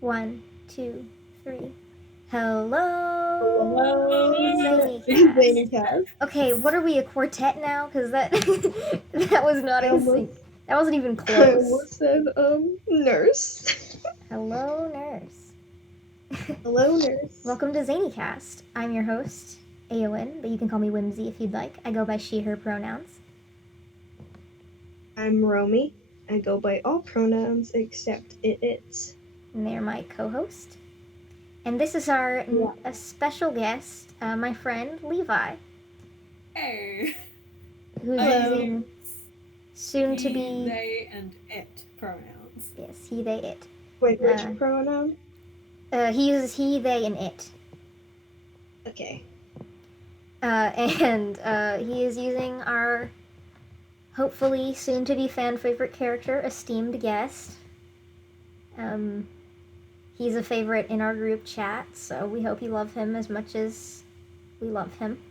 1, 2, 3. Hello, Hello, Zanycast. Zanycast. Okay, what are we, a quartet now? Because that that was not I in sync. almost, That wasn't even I close. almost said, nurse. Hello, nurse. Hello, nurse. Welcome to Zanycast. I'm your host, Eowyn, but you can call me Whimsy if you'd like. I go by she, her pronouns. I'm Romy. I go by all pronouns except it. And they're my co-host. And this is our a special guest, my friend Levi, Hey. who's Hello. using soon to He, be they, and it pronouns. yes, he, they, it. Wait, which pronoun? He uses he, they, and it. Okay. And he is using our hopefully soon to be fan favorite character, esteemed guest. He's a favorite in our group chat, so we hope you love him as much as we love him.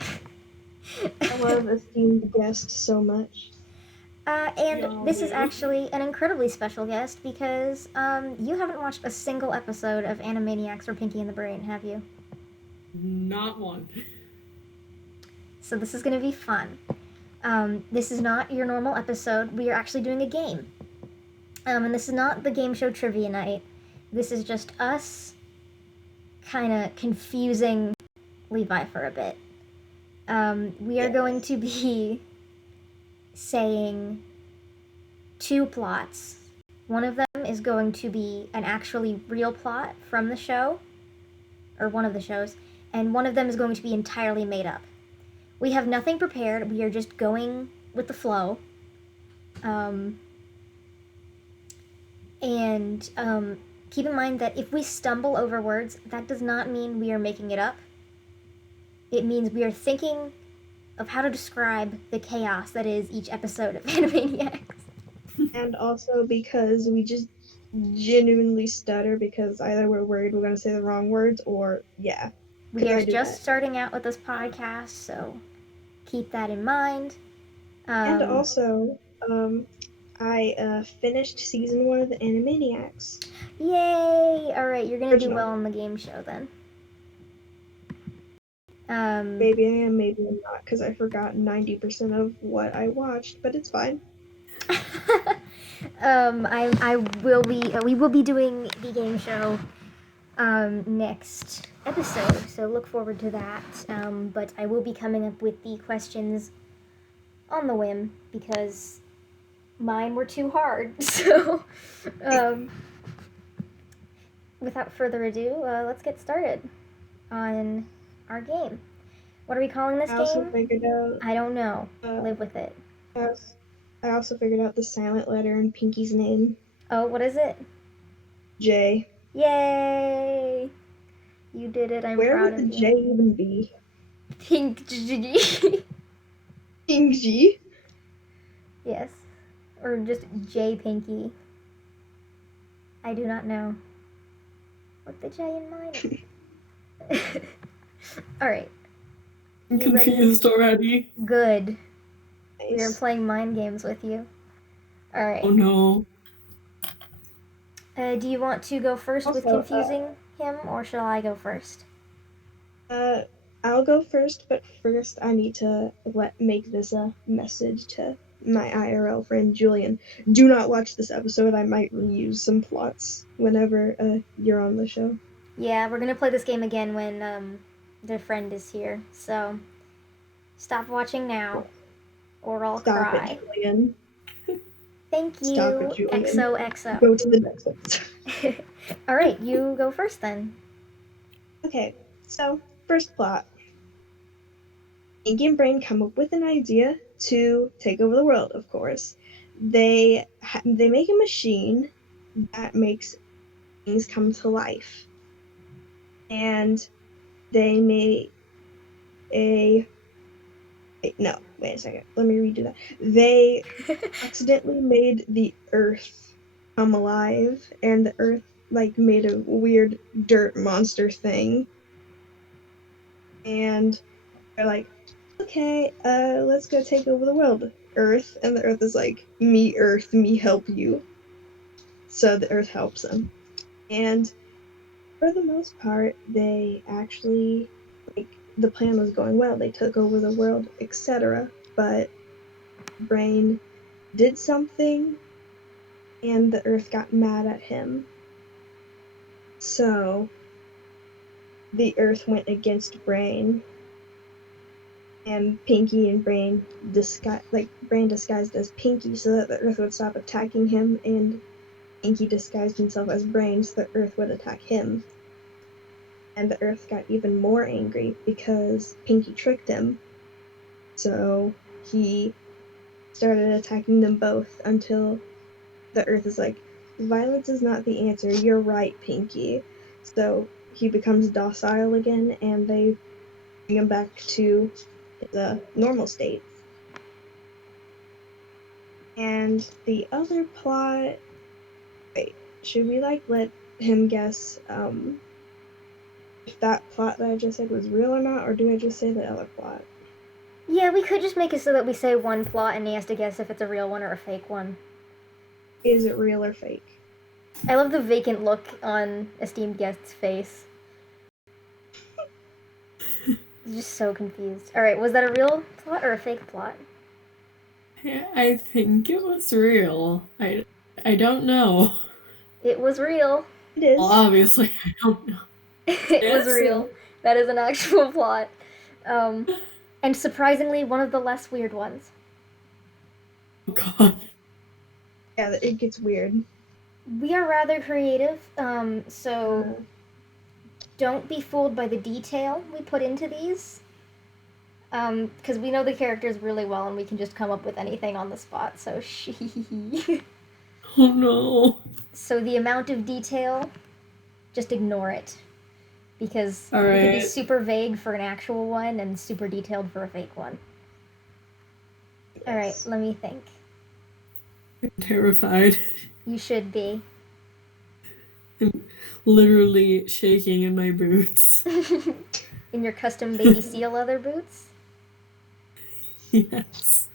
I love esteemed guest so much. And this is actually an incredibly special guest because you haven't watched a single episode of Animaniacs or Pinky and the Brain, have you? Not one. So this is going to be fun. This is not your normal episode. We are actually doing a game. And this is not the game show trivia night. This is just us kind of confusing Levi for a bit. We are going to be saying two plots. One of them is going to be an actually real plot from the show, or one of the shows, and one of them is going to be entirely made up. We have nothing prepared. We are just going with the flow. Keep in mind that if we stumble over words, that does not mean we are making it up. It means we are thinking of how to describe the chaos that is each episode of Animaniacs. And also because we just genuinely stutter because either we're worried we're going to say the wrong words or, yeah. We are just starting out with this podcast, so keep that in mind. And also, I finished season 1 of the Animaniacs. Yay! Alright, you're gonna do well on the game show then. Maybe I am, maybe I'm not, because I forgot 90% of what I watched, but it's fine. We will be doing the game show next episode, so look forward to that. But I will be coming up with the questions on the whim because mine were too hard. So, without further ado, let's get started on our game. What are we calling this game? I also figured out... I don't know. Live with it. I also figured out the silent letter in Pinky's name. Oh, what is it? J. Yay! You did it. I'm Where proud would of the you. J even be? Pinky. Pinky? Yes. Or just J Pinky. I do not know. What the J in mine? Alright. I'm confused already. Good. Nice. We are playing mind games with you. Alright. Oh no. Do you want to go first with confusing him, or shall I go first? I'll go first, but first I need to make this a message to my IRL friend Julian. Do not watch this episode. I might reuse some plots whenever you're on the show. Yeah, we're gonna play this game again when their friend is here. So stop watching now, or I'll cry. Stop it, Julian. Thank you. Stop it, Julian. XOXO. Go to the next episode. All right, you go first then. Okay, so first plot. Pinky and Brain come up with an idea to take over the world, of course. They make a machine that makes things come to life. And they make wait a second. Let me redo that. They accidentally made the Earth come alive, and the Earth made a weird dirt monster thing. And they're like, okay, let's go take over the world, Earth. And the Earth is like, me Earth, me help you. So the Earth helps them. And for the most part, they actually, like, the plan was going well. They took over the world, etc. But Brain did something, and the Earth got mad at him. So the Earth went against Brain, and Pinky and Brain Brain disguised as Pinky so that the Earth would stop attacking him, and Pinky disguised himself as Brain so the Earth would attack him. And the Earth got even more angry because Pinky tricked him. So he started attacking them both until the Earth is like, violence is not the answer. You're right, Pinky. So he becomes docile again, and they bring him back to the normal state. And the other plot, wait, should we let him guess if that plot that I just said was real or not, or do I just say the other plot? Yeah, we could just make it so that we say one plot and he has to guess if it's a real one or a fake one. Is it real or fake? I love the vacant look on esteemed guest's face. He's just so confused. Alright, was that a real plot or a fake plot? I think it was real. I don't know. It was real. It is. Well, obviously, I don't know. It was real. That is an actual plot. And surprisingly, one of the less weird ones. Oh, God. Yeah, it gets weird. We are rather creative, so don't be fooled by the detail we put into these. Because we know the characters really well and we can just come up with anything on the spot, so Oh, no. So the amount of detail, just ignore it. Because All it can be right. super vague for an actual one and super detailed for a fake one. Yes. Alright, let me think. I'm terrified. You should be. I'm literally shaking in my boots. In your custom baby seal leather boots? Yes.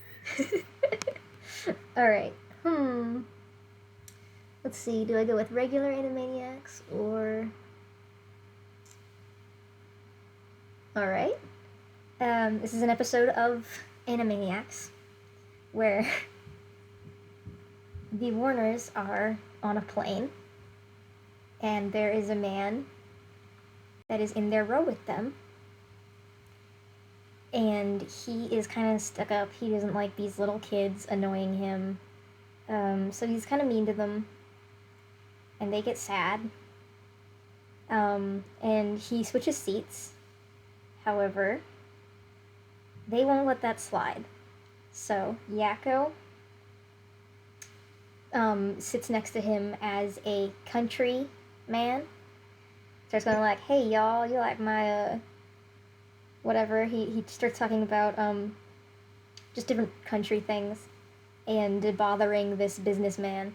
Alright. Let's see, do I go with regular Animaniacs or... Alright. This is an episode of Animaniacs where the Warners are on a plane and there is a man that is in their row with them. And he is kind of stuck up. He doesn't like these little kids annoying him. So he's kind of mean to them. And they get sad. And he switches seats. However, they won't let that slide. So Yakko sits next to him as a country man. Starts going like, hey y'all, you like my whatever. He starts talking about just different country things and bothering this businessman.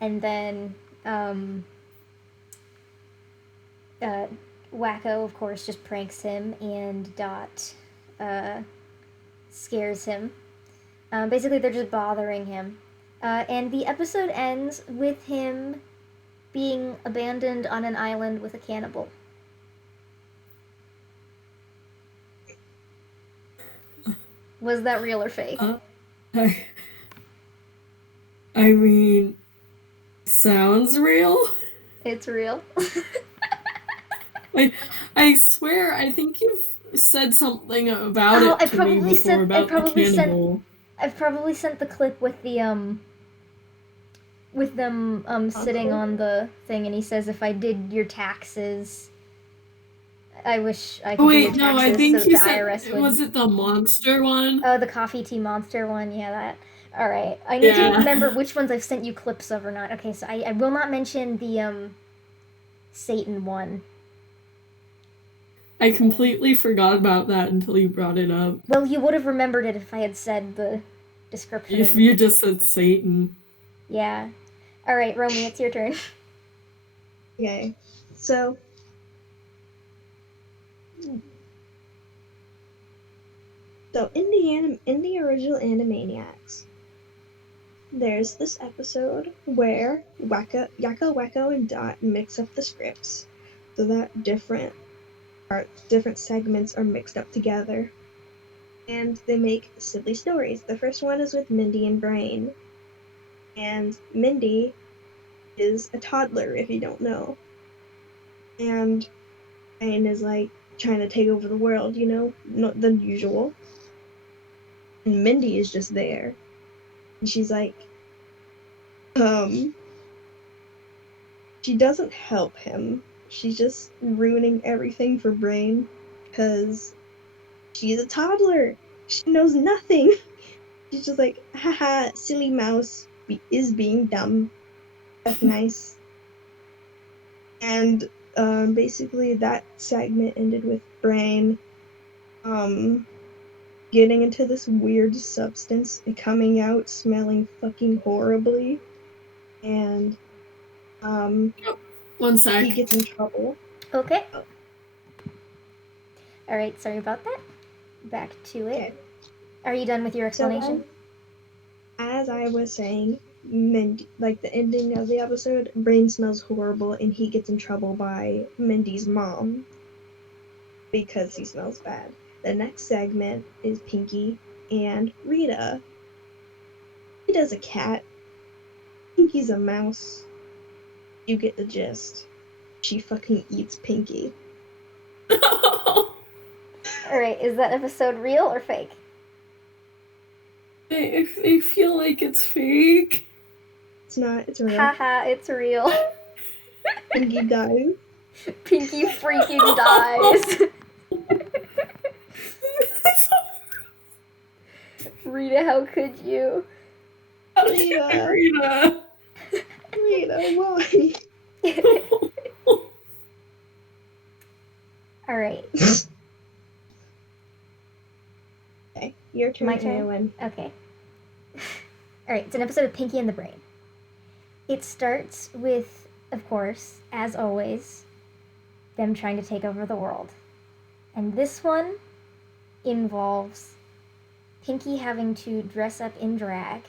And then Wacko, of course, just pranks him, and Dot scares him. Basically, they're just bothering him. And the episode ends with him being abandoned on an island with a cannibal. Was that real or fake? I mean, sounds real. It's real. I swear, I think you've said something about it to me before about the cannibal. I've probably sent the clip with the with them sitting on the thing, and he says, "If I did your taxes, I wish I could do your taxes." No, I think so you the said IRS would... Was it the monster one? Oh, the coffee tea monster one. Yeah, that. All right, I need to remember which ones I've sent you clips of or not. Okay, so I will not mention the Satan one. I completely forgot about that until you brought it up. Well, you would have remembered it if I had said the description. If you just said Satan. Yeah. Alright, Romy, it's your turn. Okay. So in the original Animaniacs, there's this episode where Yakko and Dot mix up the scripts so that different segments are mixed up together. And they make silly stories. The first one is with Mindy and Brain. And Mindy is a toddler, if you don't know. And Brain is like trying to take over the world, not the usual. And Mindy is just there. And she's like, she doesn't help him. She's just ruining everything for Brain because she's a toddler. She knows nothing. She's just like, haha, silly mouse is being dumb. That's nice. And basically that segment ended with Brain getting into this weird substance and coming out smelling fucking horribly. And one sec. He gets in trouble. Okay. Oh. All right, sorry about that. Back to it. Okay. Are you done with your explanation? So, as I was saying, Mindy, like the ending of the episode, Brain smells horrible and he gets in trouble by Mindy's mom because he smells bad. The next segment is Pinky and Rita. Rita's a cat. Pinky's a mouse. You get the gist. She fucking eats Pinky. Alright, is that episode real or fake? I feel like it's fake. It's not, it's real. Haha, it's real. Pinky dies. Pinky freaking dies. Rita, how could you? Rita, why? Alright. Okay, your turn. My turn? Okay. Alright, it's an episode of Pinky and the Brain. It starts with, of course, as always, them trying to take over the world. And this one involves Pinky having to dress up in drag.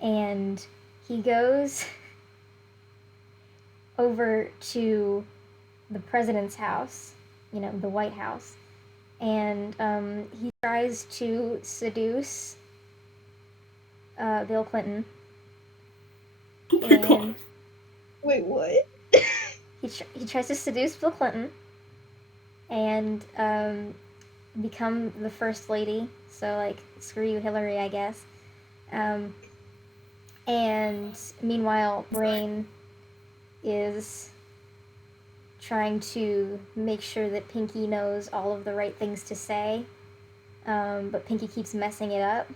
And he goes over to the president's house, the White House, and he tries to seduce Bill Clinton. And wait, what? he tries to seduce Bill Clinton and become the first lady. So, screw you, Hillary, I guess. And meanwhile, Brain is trying to make sure that Pinky knows all of the right things to say, but Pinky keeps messing it up.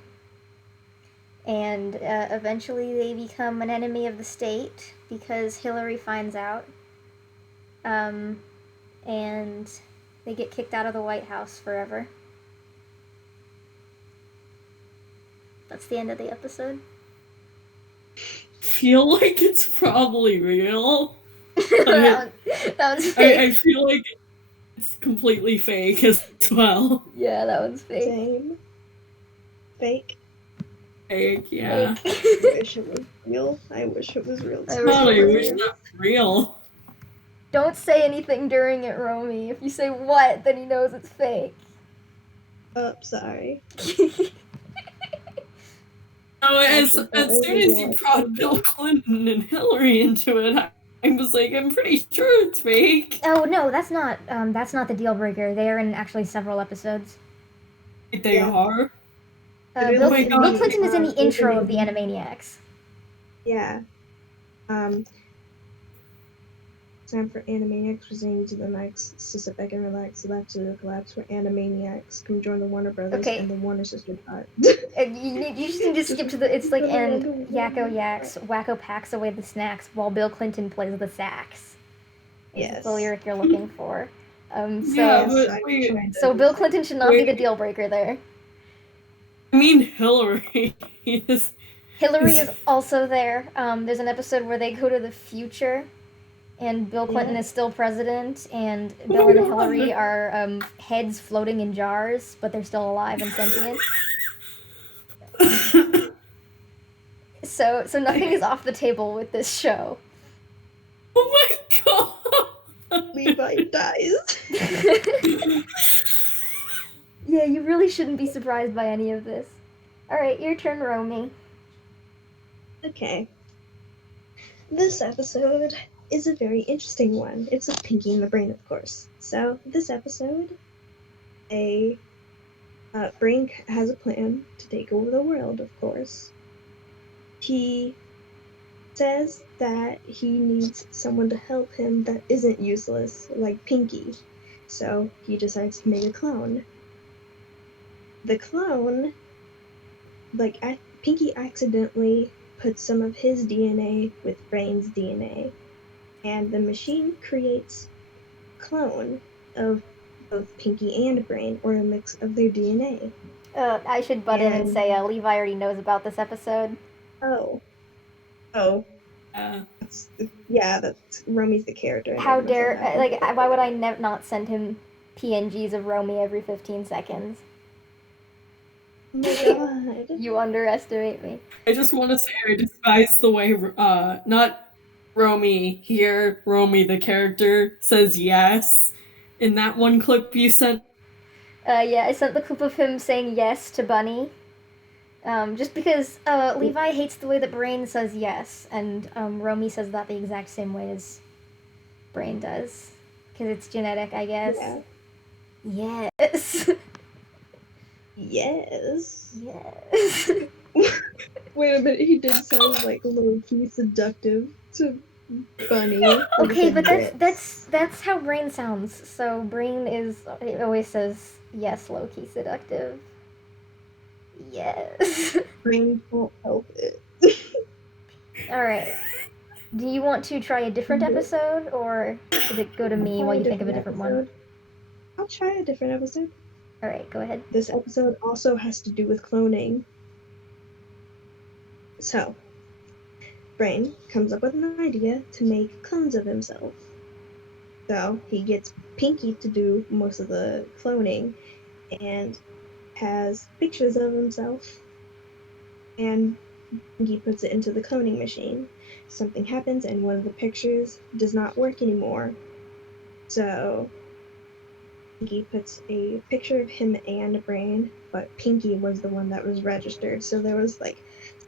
And eventually they become an enemy of the state because Hillary finds out. And they get kicked out of the White House forever. That's the end of the episode. Feel like it's probably real. that one's fake. I feel like it's completely fake as well. Yeah, that one's fake. Same. Fake. Fake, yeah. Fake. I wish it was real. I wish it was real too. I wish that was real. Don't say anything during it, Romy. If you say what, then he knows it's fake. Oh, sorry. No, as soon as you brought Bill Clinton and Hillary into it, I was like, I'm pretty sure it's fake. Oh no, that's not the deal breaker. They are in actually several episodes. They are. Bill Clinton is in the intro of the Animaniacs. Yeah. Time for Animaniacs presenting to the next. Sit back and relax. Select to the collapse for Animaniacs. Come join the Warner Brothers and the Warner Sister Dot. You just need to skip to the. It's like, and Yakko yaks, Wacko packs away the snacks while Bill Clinton plays the sax. Yes. That's the lyric you're looking for. So Bill Clinton should not be the deal breaker there. I mean, Hillary is. Hillary is also there. There's an episode where they go to the future. And Bill Clinton is still president, and Bill and Hillary are heads floating in jars, but they're still alive and sentient. So nothing is off the table with this show. Oh my god! Levi dies. Yeah, you really shouldn't be surprised by any of this. Alright, your turn, Romy. Okay. This episode is a very interesting one. It's with Pinky in the Brain, of course. So, this episode, a Brain has a plan to take over the world, of course. He says that he needs someone to help him that isn't useless, like Pinky. So, he decides to make a clone. The clone, Pinky accidentally puts some of his DNA with Brain's DNA, and the machine creates a clone of both Pinky and Brain, or a mix of their DNA. I should butt in and say Levi already knows about this episode. Oh. That's Romy's the character. How dare, why would I not send him PNGs of Romy every 15 seconds? Oh my god. You underestimate me. I just want to say I despise the way, not Romy here, Romy the character, says yes in that one clip you sent. Yeah, I sent the clip of him saying yes to Bunny. Just because Levi hates the way that Brain says yes, and Romy says that the exact same way as Brain does. Because it's genetic, I guess. Yeah. Yes. Yes. Yes. Wait a minute, he did sound like low-key seductive to Bunny. Okay, but that's how Brain sounds. So Brain it always says yes, low-key seductive. Yes. Brain won't help it. Alright. Do you want to try a different episode, or should it go to me while you think of a different one? I'll try a different episode. Alright, go ahead. This episode also has to do with cloning. So, Brain comes up with an idea to make clones of himself. So, he gets Pinky to do most of the cloning, and has pictures of himself, and Pinky puts it into the cloning machine. Something happens and one of the pictures does not work anymore. So Pinky puts a picture of him and Brain, but Pinky was the one that was registered. So there was like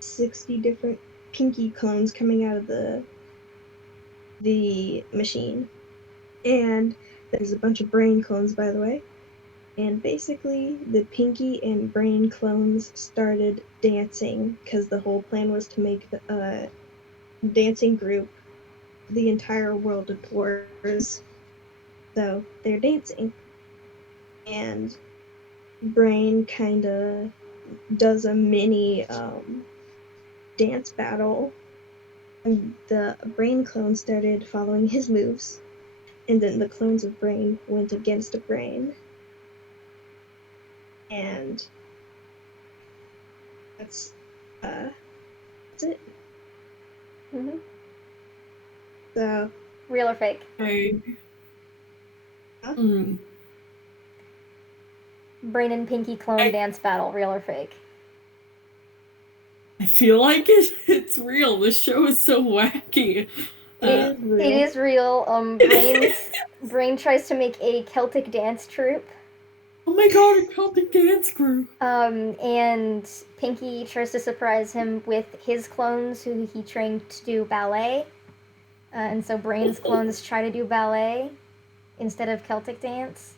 60 different Pinky clones coming out of the machine. And there's a bunch of Brain clones, by the way. And basically, the Pinky and Brain clones started dancing because the whole plan was to make the dancing group the entire world adores. So they're dancing. And Brain kind of does a mini dance battle. And the Brain clone started following his moves. And then the clones of Brain went against Brain. And that's it. Mm-hmm. So, real or fake? Huh? Brain and Pinky clone dance battle, real or fake? I feel like it's real. This show is so wacky. It is real. Brain tries to make a Celtic dance troupe. Oh my god, a Celtic dance group! And Pinky tries to surprise him with his clones, who he trained to do ballet. And so Brain's clones try to do ballet instead of Celtic dance.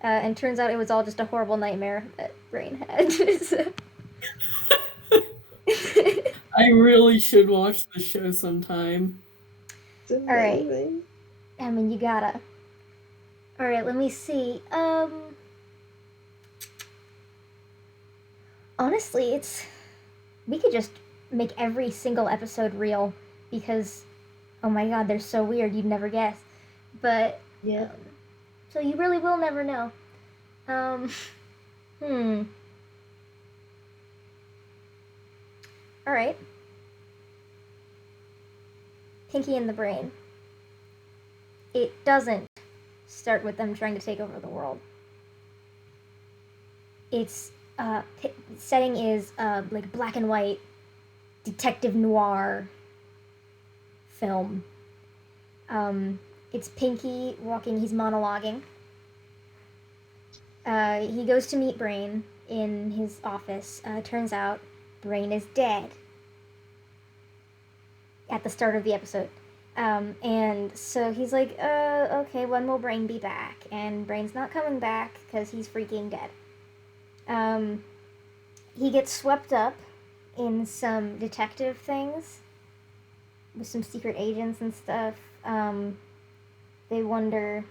And turns out it was all just a horrible nightmare that Brain had. I really should watch the show sometime. Alright. I mean, you gotta. Alright, let me see. Honestly, we could just make every single episode real, because, oh my god, they're so weird, you'd never guess. But, yeah. So you really will never know. Alright. Pinky and the Brain. It doesn't start with them trying to take over the world. Its setting is like black and white, detective noir film. It's Pinky walking, he's monologuing. He goes to meet Brain in his office. Turns out Brain is dead at the start of the episode. And so he's like, okay, when will Brain be back? And Brain's not coming back because he's freaking dead. He gets swept up in some detective things with some secret agents and stuff. They wonder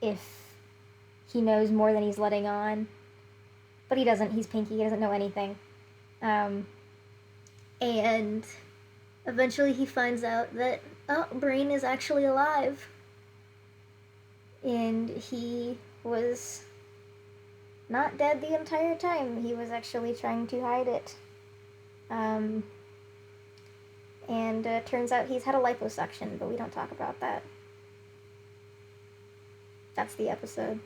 if he knows more than he's letting on. But he doesn't. He's Pinky. He doesn't know anything. And eventually he finds out that, Brain is actually alive. And he was not dead the entire time. He was actually trying to hide it. And turns out he's had a liposuction, but we don't talk about that. That's the episode.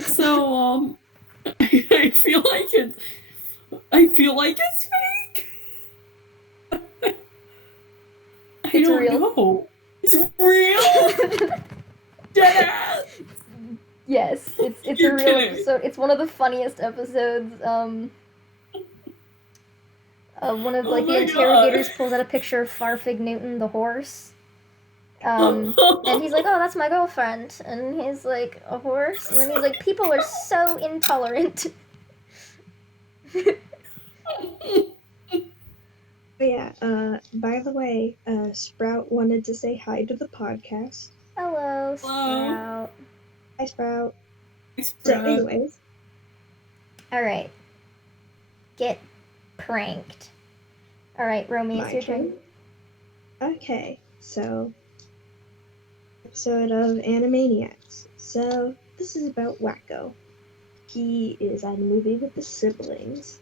So, I feel like it's fake. I It's don't real. know. It's real. Deadass. Yes, it's You're a real kidding. episode. It's one of the funniest episodes. One of Oh the my interrogators God. pulls out a picture of Farfig Newton, the horse. And he's like, "Oh, that's my girlfriend." And he's like, "A horse?" And then he's like, "People are so intolerant." But yeah, by the way, Sprout wanted to say hi to the podcast. Hello, Hello. Sprout. Hi, Sprout. Thanks, So, Brad. anyways, All right. Get pranked. All right, Romy, it's my your turn. turn. Okay, so episode of Animaniacs. So this is about Wacko. He is at a movie with his siblings.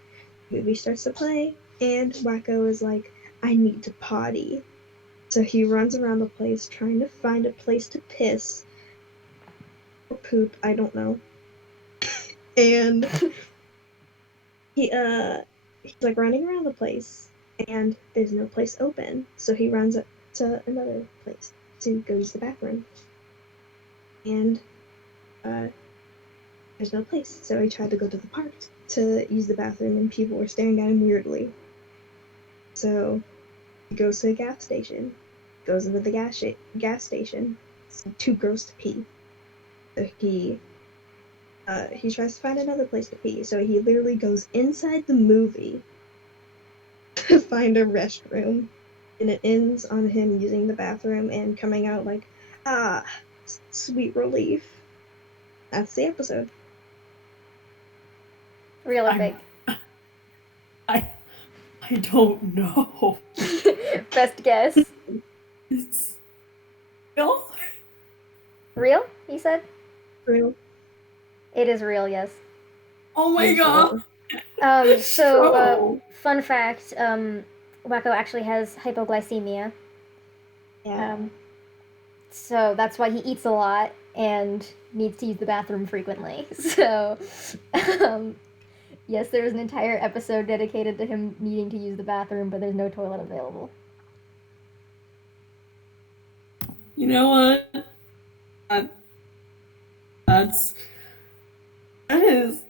The movie starts to play, and Wacko is like, I need to potty. So he runs around the place trying to find a place to piss or poop, I don't know. And he's like running around the place, and there's no place open. So he runs up to another place to go use the bathroom. And there's no place. So he tried to go to the park to use the bathroom, and people were staring at him weirdly. So he goes to a gas station, goes into the gas station. It's too gross to pee. So he tries to find another place to pee. So he literally goes inside the movie to find a restroom, and it ends on him using the bathroom and coming out like, sweet relief. That's the episode. Real or fake? I don't know. Best guess. It's real. Real? You said? Real. It is real. Yes. Oh my It's God. So, fun fact, Wacko actually has hypoglycemia. Yeah. So that's why he eats a lot and needs to use the bathroom frequently. So, yes, there's an entire episode dedicated to him needing to use the bathroom, but there's no toilet available. You know what? That is.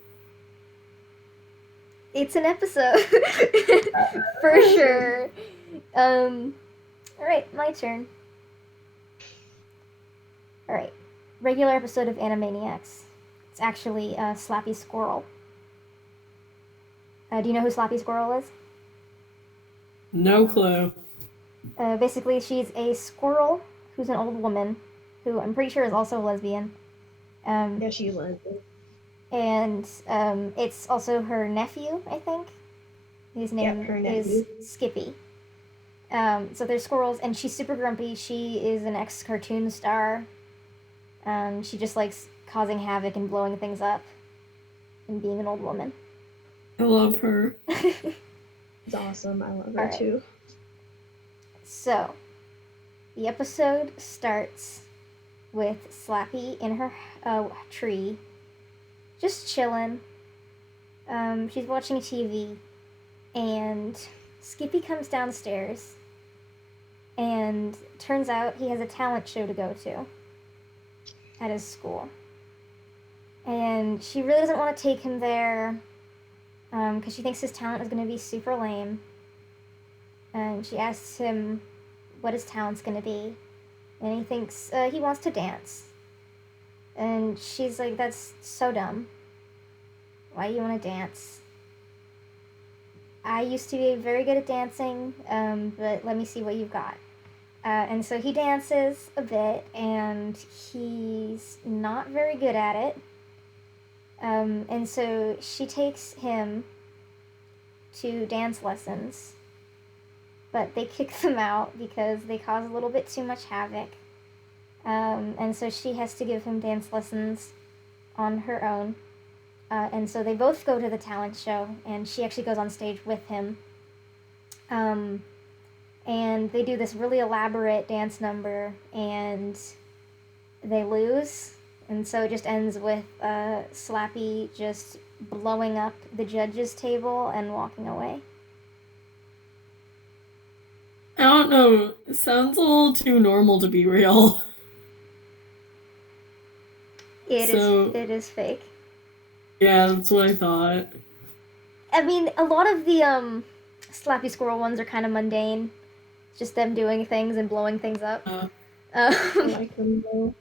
It's an episode. For sure. Alright, my turn. Alright. Regular episode of Animaniacs. It's actually Slappy Squirrel. Do you know who Slappy Squirrel is? No clue. Basically, she's a squirrel who's an old woman who I'm pretty sure is also a lesbian. Yeah, she was. And it's also her nephew, I think. His name her is nephew. Skippy. So they're squirrels, and she's super grumpy. She is an ex-cartoon star. She just likes causing havoc and blowing things up and being an old woman. I love her. It's awesome. I love her Alright. too. So, the episode starts with Slappy in her tree, just chilling. She's watching TV, and Skippy comes downstairs, and turns out he has a talent show to go to at his school. And she really doesn't want to take him there because she thinks his talent is going to be super lame. And she asks him what his talent's going to be. And he thinks he wants to dance. And she's like, that's so dumb. Why do you want to dance? I used to be very good at dancing, but let me see what you've got. And so he dances a bit, and he's not very good at it. And so she takes him to dance lessons, but they kick them out because they cause a little bit too much havoc. And so she has to give him dance lessons on her own. And so they both go to the talent show, and she actually goes on stage with him. And they do this really elaborate dance number, and they lose. And so it just ends with Slappy just blowing up the judges' table and walking away. I don't know. It sounds a little too normal to be real. It So- is fake. Yeah, that's what I thought. I mean, a lot of the Slappy Squirrel ones are kind of mundane. It's just them doing things and blowing things up. I like them though.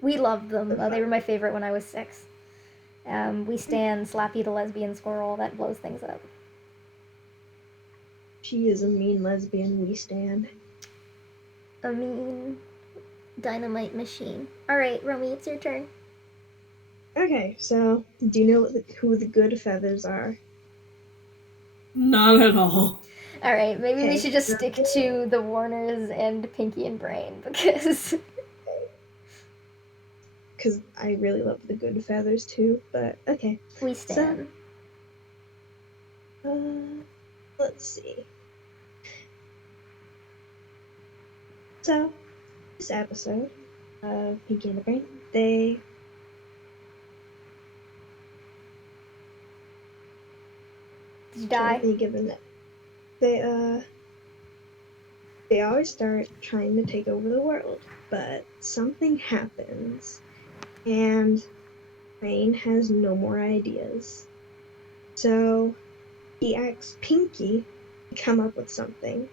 We loved them. They were my favorite when I was 6. We stan Slappy the lesbian squirrel that blows things up. She is a mean lesbian, we stand. A mean dynamite machine. Alright, Romy, it's your turn. Okay, so do you know who the good feathers are? Not at all. Alright, maybe we Okay. should just stick to the Warners and Pinky and Brain, because... Because I really love the good feathers too, but okay. we stan. Let's see. So, this episode of Pinky and the Brain, they Did you die? They always start trying to take over the world, but something happens, and Brain has no more ideas. So he asks Pinky to come up with something,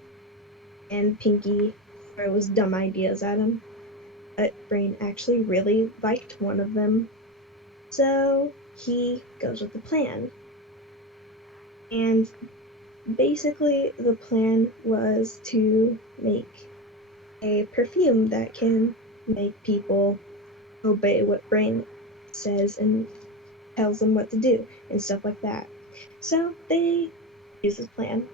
and Pinky throws dumb ideas at him, but Brain actually really liked one of them, so he goes with the plan. And basically, the plan was to make a perfume that can make people obey what Brain says and tells them what to do and stuff like that. So they use this plan,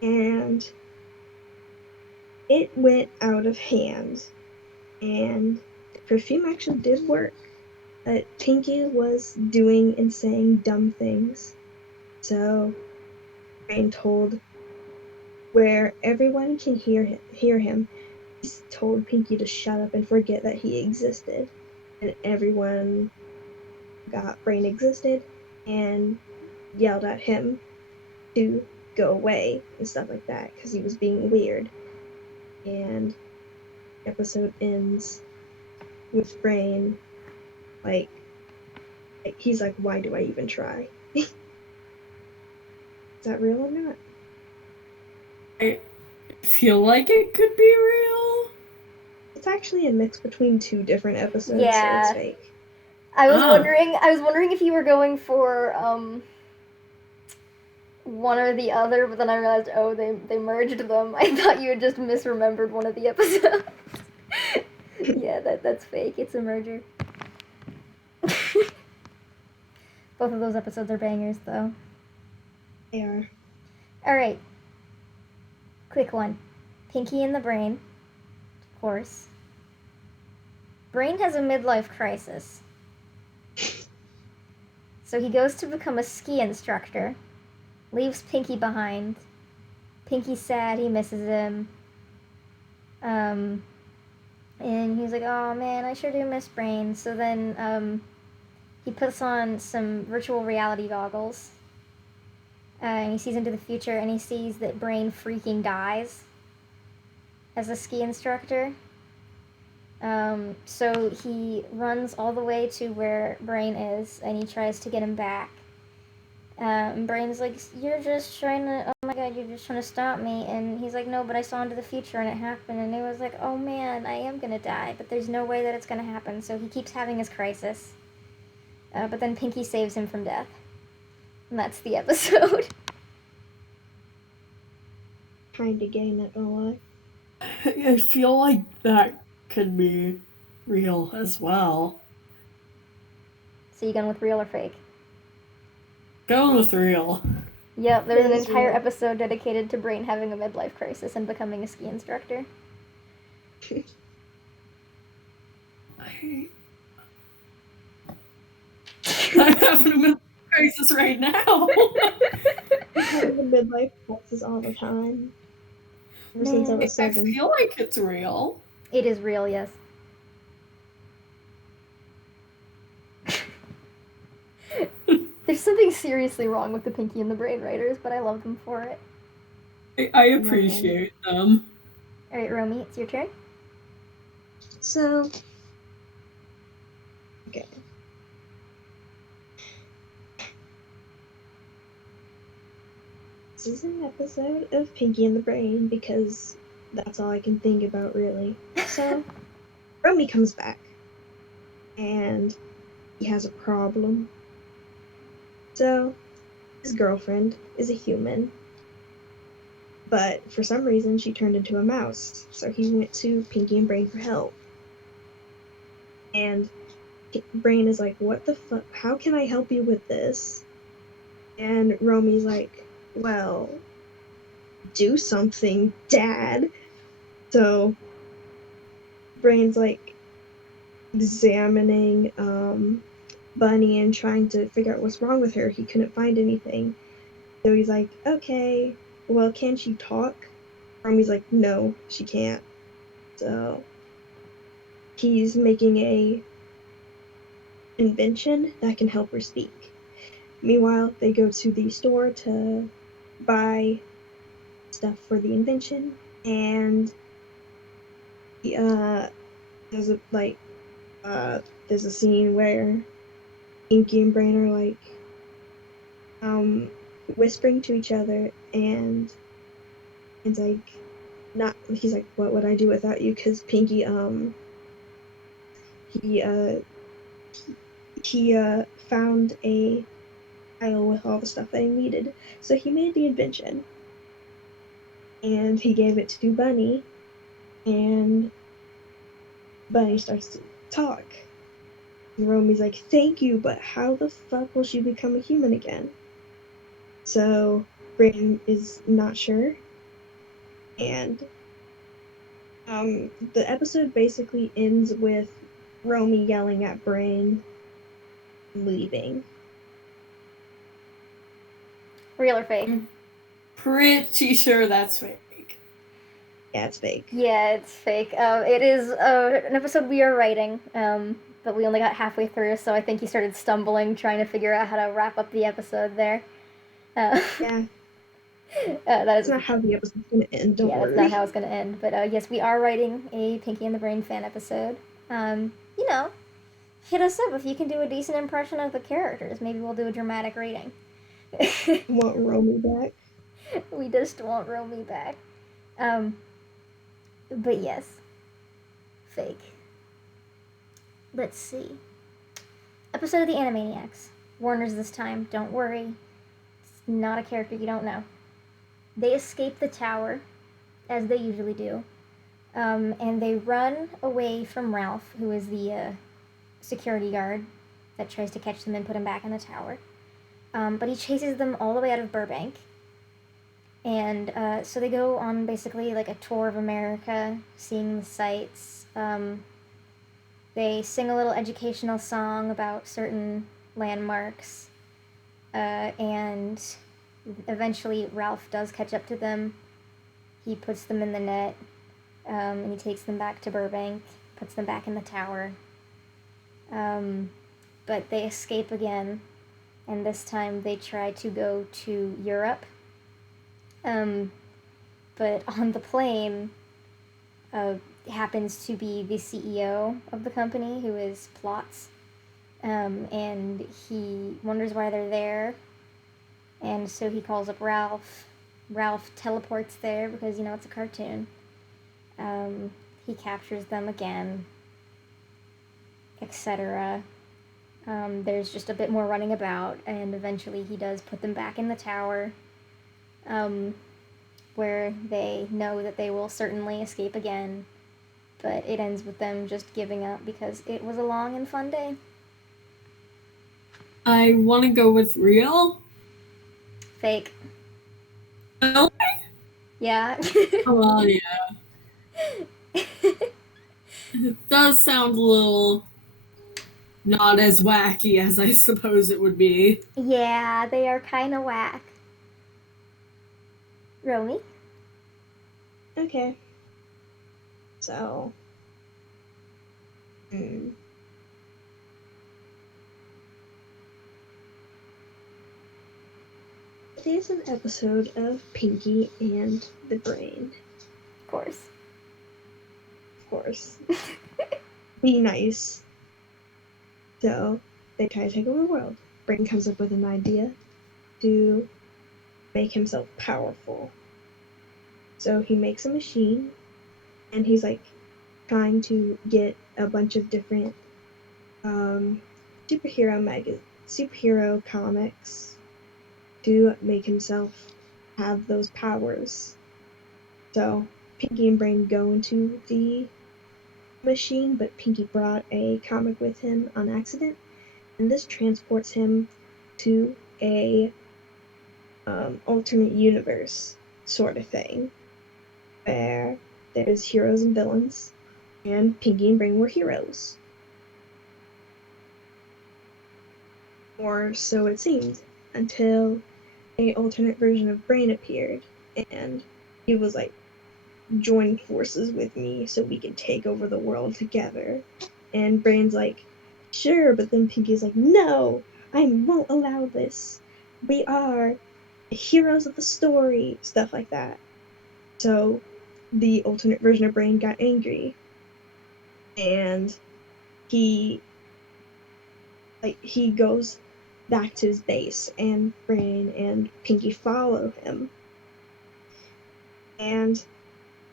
and it went out of hand, and the perfume actually did work, but Pinky was doing and saying dumb things. So Brain told where everyone can hear him. He told Pinky to shut up and forget that he existed, and everyone got Brain existed and yelled at him to go away and stuff like that because he was being weird. And the episode ends with Brain like he's like, why do I even try? Is that real or not? I feel like it could be real. It's actually a mix between 2 different episodes, Yeah. so it's fake. I was Oh. wondering if you were going for one or the other, but then I realized, oh, they merged them. I thought you had just misremembered one of the episodes. Yeah, that's fake. It's a merger. Both of those episodes are bangers, though. They are. Alright. Quick one. Pinky and the Brain. Of course. Brain has a midlife crisis. So he goes to become a ski instructor. Leaves Pinky behind. Pinky's sad, he misses him. And he's like, oh man, I sure do miss Brain. So then, he puts on some virtual reality goggles. And he sees into the future, and he sees that Brain freaking dies as a ski instructor. So he runs all the way to where Brain is, and he tries to get him back. Brain's like, you're just trying to, oh my god, you're just trying to stop me. And he's like, no, but I saw into the future and it happened. And it was like, oh man, I am gonna die, but there's no way that it's gonna happen. So he keeps having his crisis. But then Pinky saves him from death. And that's the episode. Kinda gay, not gonna lie. I feel like that could be real as well. So you going with real or fake? Going with real. Yep, there's an It is entire real. episode dedicated to Brain having a midlife crisis and becoming a ski instructor. I'm having a mental crisis right now. I'm having a midlife crisis all the time. Ever since I Man, was I 7. feel like it's real. It is real, yes. There's something seriously wrong with the Pinky and the Brain writers, but I love them for it. I appreciate them. Alright, Romy, it's your turn. So, okay. This is an episode of Pinky and the Brain because that's all I can think about, really. So, Romy comes back and he has a problem. So, his girlfriend is a human, but for some reason she turned into a mouse. So he went to Pinky and Brain for help. And Brain is like, what the fuck? How can I help you with this? And Romy's like, well, do something, Dad. So Brain's like examining Bunny and trying to figure out what's wrong with her. He couldn't find anything. So he's like, okay, well, can she talk? Romy's like, no, she can't. So he's making a invention that can help her speak. Meanwhile, they go to the store to buy stuff for the invention, and there's a scene where Inky and Brain are like whispering to each other, and it's like he's like, what would I do without you? Because Pinky he found a pile with all the stuff that he needed, so he made the invention, and he gave it to Bunny, and Bunny starts to talk. And Romy's like, thank you, but how the fuck will she become a human again? So Brain is not sure, and the episode basically ends with Romy yelling at Brain, leaving. Real or fake? Pretty sure that's fake. Yeah, it's fake. Yeah, it's fake. It is an episode we are writing, but we only got halfway through, so I think he started stumbling trying to figure out how to wrap up the episode there. Yeah. That That's is not how the episode's gonna end, don't worry. that's not how it's gonna end. But yes, we are writing a Pinky and the Brain fan episode. You know, hit us up if you can do a decent impression of the characters. Maybe we'll do a dramatic rating. Want Romy back? We just want Romy back. But yes, fake. Let's see. Episode of the Animaniacs. Warner's this time. Don't worry. It's not a character you don't know. They escape the tower, as they usually do, and they run away from Ralph, who is the security guard that tries to catch them and put them back in the tower. But he chases them all the way out of Burbank. And so they go on basically like a tour of America, seeing the sights. They sing a little educational song about certain landmarks. And eventually Ralph does catch up to them. He puts them in the net, and he takes them back to Burbank, puts them back in the tower. but they escape again, and this time they try to go to Europe. But on the plane, happens to be the CEO of the company, who is Plots, and he wonders why they're there, and so he calls up Ralph. Ralph teleports there because, it's a cartoon. He captures them again, etc. There's just a bit more running about, and eventually he does put them back in the tower, where they know that they will certainly escape again, but it ends with them just giving up because it was a long and fun day. I want to go with real. Fake. Well, Yeah. well, yeah. It does sound a little not as wacky as I suppose it would be. Yeah, they are kind of whack. Romy? Okay. So. Hmm. It is an episode of Pinky and the Brain. Of course. Of course. Be nice. So, they try to take over the world. Brain comes up with an idea to make himself powerful. So he makes a machine, and he's like trying to get a bunch of different superhero comics to make himself have those powers. So Pinky and Brain go into the machine, but Pinky brought a comic with him on accident, and this transports him to a alternate universe sort of thing, where there's heroes and villains, and Pinky and Brain were heroes. Or so it seemed, until an alternate version of Brain appeared, and he was like, join forces with me so we can take over the world together. And Brain's like, sure, but then Pinky's like, no, I won't allow this. We are the heroes of the story, stuff like that. So the alternate version of Brain got angry, and he goes back to his base, and Brain and Pinky follow him, and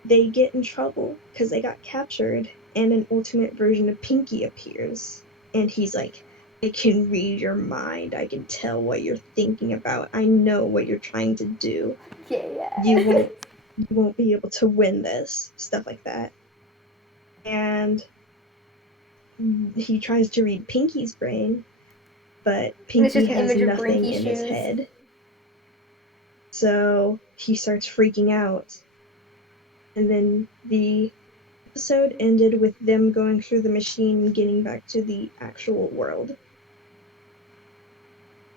they get in trouble because they got captured, and an alternate version of Pinky appears, and he's like, I can read your mind, I can tell what you're thinking about, I know what you're trying to do. Yeah. You won't be able to win this, stuff like that. And he tries to read Pinky's brain, but Pinky just an has image of nothing Brinky in his shoes. head. So he starts freaking out. And then the episode ended with them going through the machine and getting back to the actual world.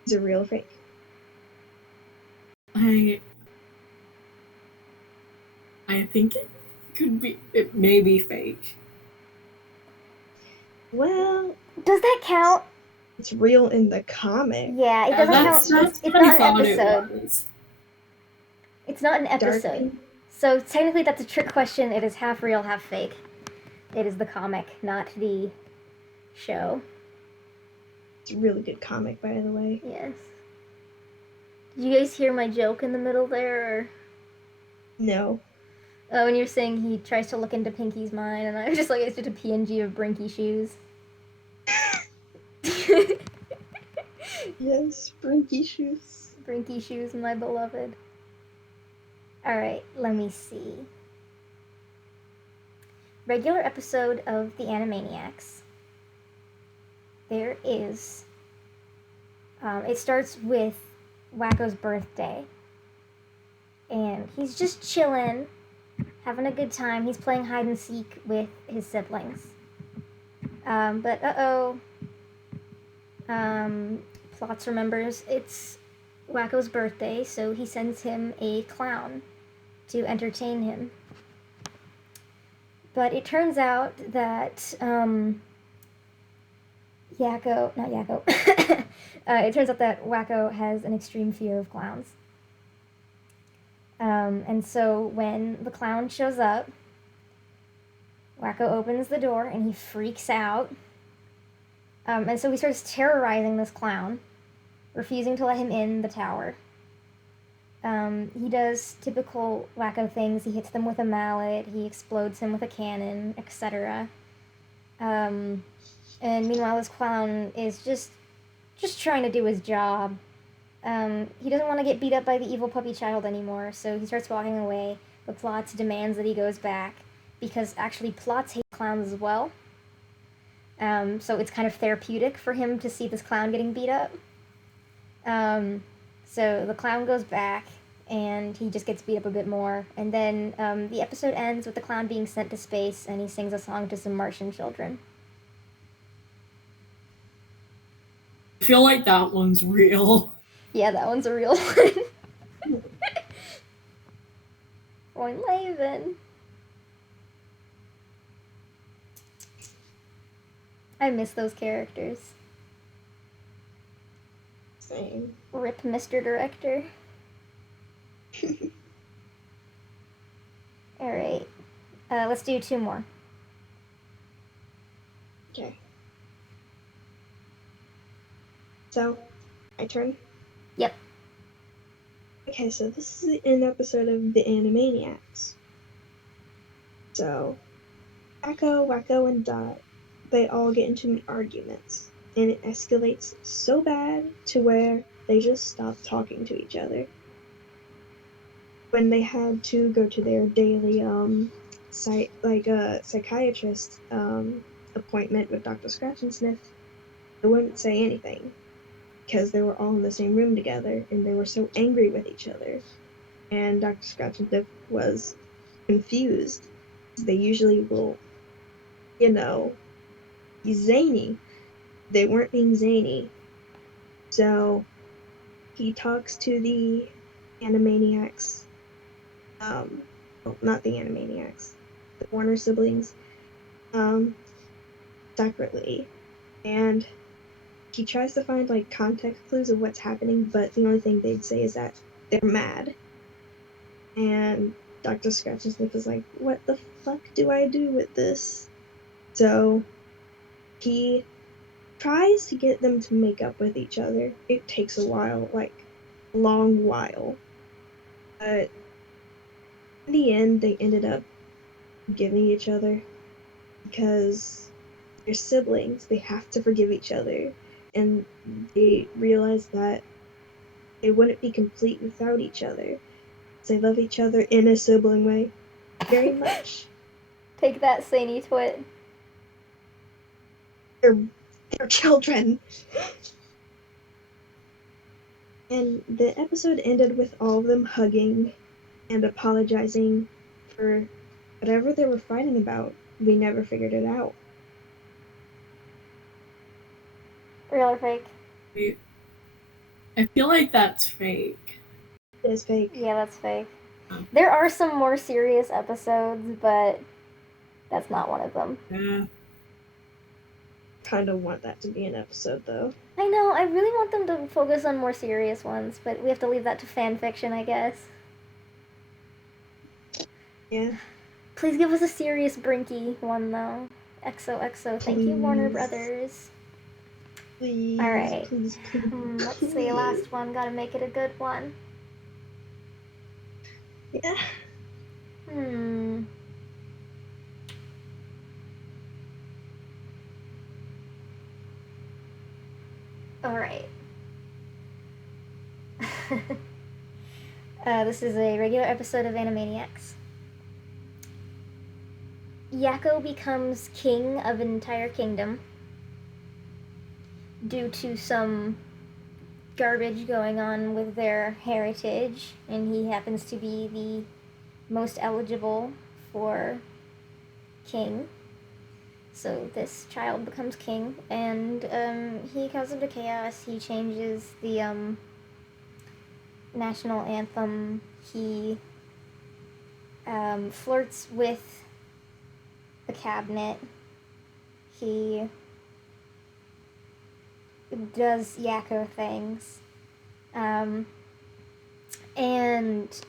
Is it real or fake? I think it may be fake. Well, Does that count? it's real in the comic. Yeah, it doesn't count. That's It's what I not an thought episode. it was. It's not an episode. So technically that's a trick question. It is half real, half fake. It is the comic, not the show. It's a really good comic, by the way. Yes. Did you guys hear my joke in the middle there? Or? No. Oh, when you're saying he tries to look into Pinky's mind, and I was just like, it's just a PNG of Brinky shoes. Yes, Brinky shoes. Brinky shoes, my beloved. Alright, let me see. Regular episode of the Animaniacs. There is. It starts with Wacko's birthday. And he's just chilling, having a good time. He's playing hide and seek with his siblings. But Plots remembers it's Wacko's birthday, so he sends him a clown to entertain him. But it turns out that not Yakko. It turns out that Wacko has an extreme fear of clowns. And so when the clown shows up, Wacko opens the door and he freaks out. And so he starts terrorizing this clown, refusing to let him in the tower. He does typical Wacko things. He hits them with a mallet, he explodes him with a cannon, etc. And meanwhile, this clown is just trying to do his job. He doesn't want to get beat up by the evil puppy child anymore, so he starts walking away, but Plots demands that he goes back, because actually Plots hates clowns as well. So it's kind of therapeutic for him to see this clown getting beat up. So the clown goes back, and he just gets beat up a bit more, and then the episode ends with the clown being sent to space, and he sings a song to some Martian children. I feel like that one's real. Yeah, that one's a real one. Point Laven. I miss those characters. Same. Rip, Mr. Director. Alright. Let's do 2 more. Okay. So, my turn? Yep. Okay, so this is an episode of the Animaniacs. So, Echo, Wacko, and Dot, they all get into an argument, and it escalates so bad to where they just stop talking to each other. When they had to go to their daily psychiatrist appointment with Dr. Scratch and Sniff, they wouldn't say anything because they were all in the same room together and they were so angry with each other. And Dr. Scratch and Sniff was confused. They usually will, be zany. They weren't being zany. So he talks to the Animaniacs. Not the Animaniacs, the Warner siblings, separately, and he tries to find context clues of what's happening, but the only thing they'd say is that they're mad. And Dr. Scratch and Sniff is like, what the fuck do I do with this? So he tries to get them to make up with each other. It takes a while, a long while. But in the end, they ended up forgiving each other because they're siblings. They have to forgive each other. And they realize that they wouldn't be complete without each other. They love each other in a sibling way very much. Take that, Sany Twit. They're children. And the episode ended with all of them hugging and apologizing for whatever they were fighting about. We never figured it out. Real or fake? I feel like that's fake. It is fake. Yeah, that's fake. There are some more serious episodes, but that's not one of them. Yeah. Kind of want that to be an episode, though. I know, I really want them to focus on more serious ones, but we have to leave that to fan fiction, I guess. Yeah. Please give us a serious Brinky one, though. XOXO. Thank you, Warner Please. Brothers. Please. Alright. Please, please. Let's see, last one. Gotta make it a good one. Yeah. Alright. This is a regular episode of Animaniacs. Yakko becomes king of an entire kingdom due to some garbage going on with their heritage, and he happens to be the most eligible for king. So this child becomes king, and he causes the chaos. He changes the national anthem. He flirts with the cabinet. He does Yakko things. And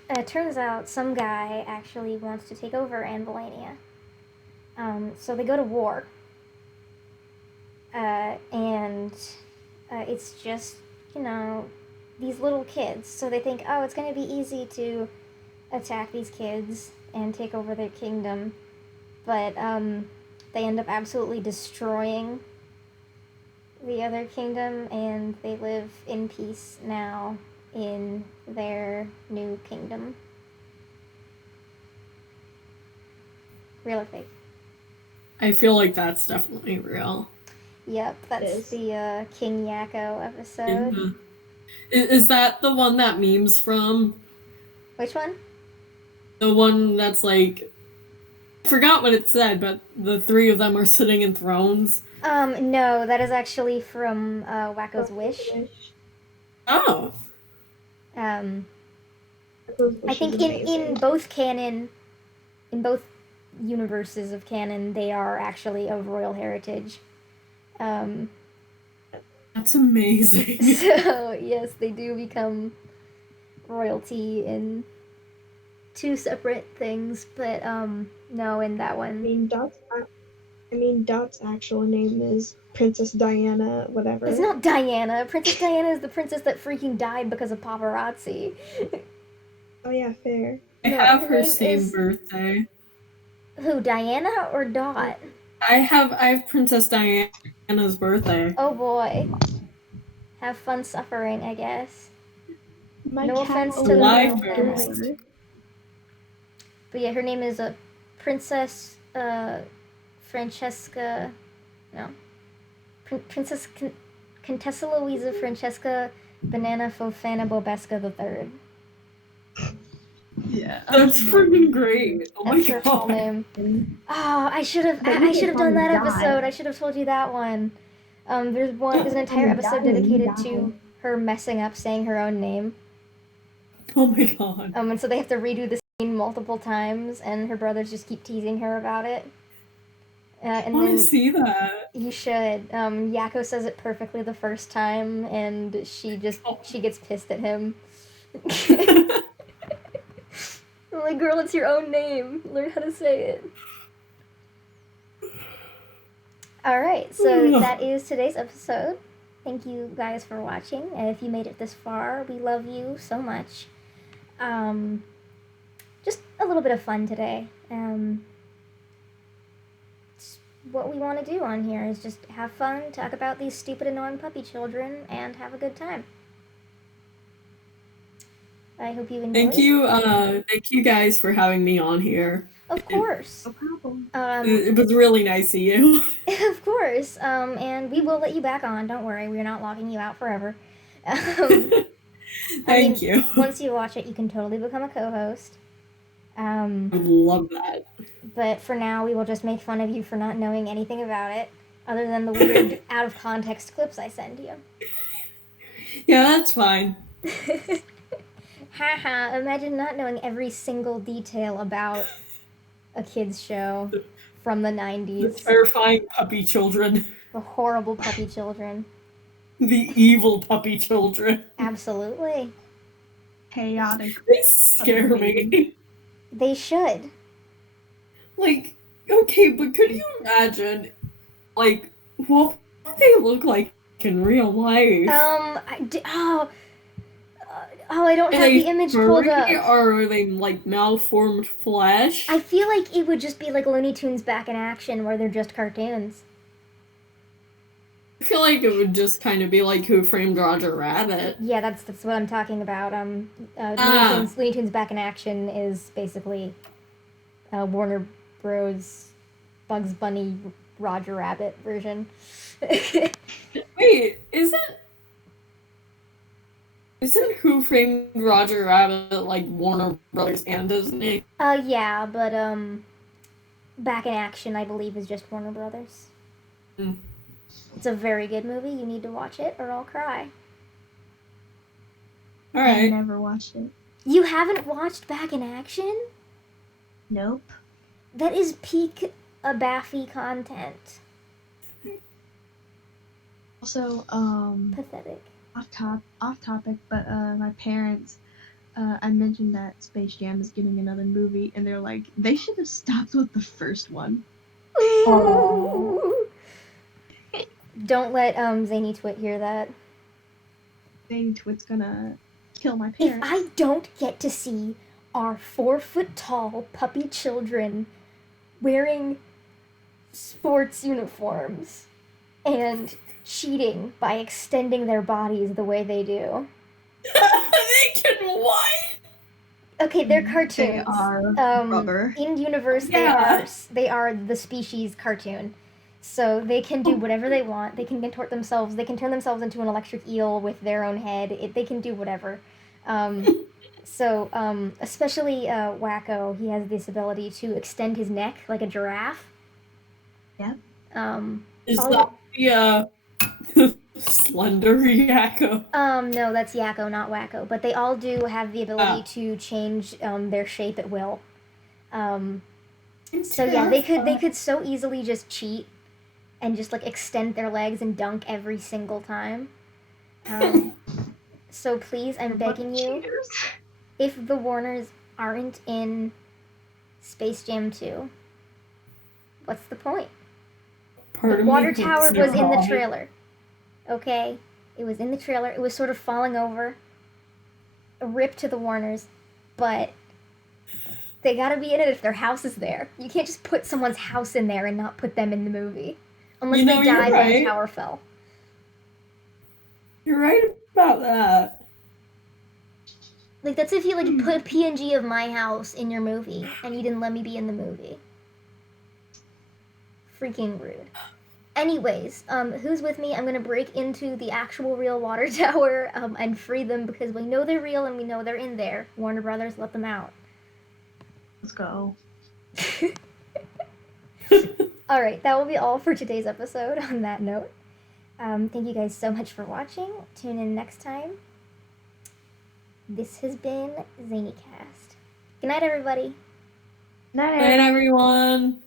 it turns out some guy actually wants to take over Anvilania. So they go to war. And it's just, these little kids. So they think, oh, it's going to be easy to attack these kids and take over their kingdom. But they end up absolutely destroying the other kingdom, and they live in peace now in their new kingdom. Real or fake? I feel like that's definitely real. Yep, that's the King Yakko episode. Yeah. Is that the one that memes from? Which one? The one that's like, I forgot what it said, but the three of them are sitting in thrones. No, that is actually from Wacko's Wish. Oh. I think in both canon, in both universes of canon, they are actually of royal heritage. That's amazing. So, yes, they do become royalty in two separate things, but no, in that one. Dot's actual name is Princess Diana, whatever. It's not Diana. Princess Diana is the princess that freaking died because of paparazzi. Oh yeah, fair. I have her same birthday. Who, Diana or Dot? I have Princess Diana's birthday. Oh boy. Have fun suffering, I guess. No offense to the royal family. But yeah, her name is Princess Francesca. No. Princess Contessa Louisa Francesca Banana Fofana Bobesca III. Yeah, that's freaking great. Oh my god. That's her full name. Oh, I should have done that episode. I should have told you that one. There's an entire episode dedicated to her messing up saying her own name. Oh my god. And so they have to redo the scene multiple times, and her brothers just keep teasing her about it. I want to see that. You should. Yakko says it perfectly the first time, and she gets pissed at him. I'm like, girl, it's your own name. Learn how to say it. Alright, so that is today's episode. Thank you guys for watching. And if you made it this far, we love you so much. Just a little bit of fun today. What we want to do on here is just have fun, talk about these stupid, annoying puppy children, and have a good time. I hope you enjoyed. Thank you guys for having me on here. Of course. No problem. It was really nice of you. Of course. And we will let you back on. Don't worry, we're not locking you out forever. Thank you. Once you watch it, you can totally become a co-host. I would love that. But for now, we will just make fun of you for not knowing anything about it, other than the weird, out-of-context clips I send you. Yeah, that's fine. Haha, imagine not knowing every single detail about a kid's show from the 90s. The terrifying puppy children. The horrible puppy children. The evil puppy children. Absolutely. Chaotic. They scare me. They should. Like, okay, but could you imagine, like, what they look like in real life? I don't have the image pulled up. Or are they, like, malformed flesh? I feel like it would just be like Looney Tunes back in action, where they're just cartoons. I feel like it would just kind of be like Who Framed Roger Rabbit. Yeah, that's what I'm talking about. Looney Tunes back in action is basically Warner Bros. Bugs Bunny Roger Rabbit version. Wait, isn't Who Framed Roger Rabbit like Warner Brothers and Disney? Yeah, but back in action, I believe, is just Warner Brothers. Mm. It's a very good movie. You need to watch it, or I'll cry. All right. I never watched it. You haven't watched Back in Action? Nope. That is peak Abaffy content. Also, Pathetic. off topic, but my parents, I mentioned that Space Jam is getting another movie, and they're like, they should have stopped with the first one. Oh. Don't let Zany Twit hear that. Zany Twit's gonna kill my If parents. I don't get to see our 4-foot-tall puppy children wearing sports uniforms and cheating by extending their bodies the way they do. They can what? Okay, they're cartoons. They are rubber. In universe, Yeah. they are the species cartoon. So they can do whatever they want. They can contort themselves. They can turn themselves into an electric eel with their own head. They can do whatever. Especially Wacko, he has this ability to extend his neck like a giraffe. Yeah. Is all- that the slender Yakko? No, that's Yakko, not Wacko. But they all do have the ability to change their shape at will. So yeah, they could so easily just cheat and just like extend their legs and dunk every single time. So please, I'm begging you, Cheaters. if the Warners aren't in Space Jam 2, what's the point? The water tower was in the trailer. Okay? It was in the trailer. It was sort of falling over. A rip to the Warners. But they gotta be in it if their house is there. You can't just put someone's house in there and not put them in the movie. Unless they died when the tower fell. You're right about that. Like, that's if you, like, put a PNG of my house in your movie and you didn't let me be in the movie. Freaking rude. Anyways, who's with me? I'm gonna break into the actual real water tower and free them because we know they're real and we know they're in there. Warner Brothers, let them out. Let's go. Alright, that will be all for today's episode on that note. Thank you guys so much for watching. Tune in next time. This has been Zanycast. Good night, everybody. Night, Good night, everyone.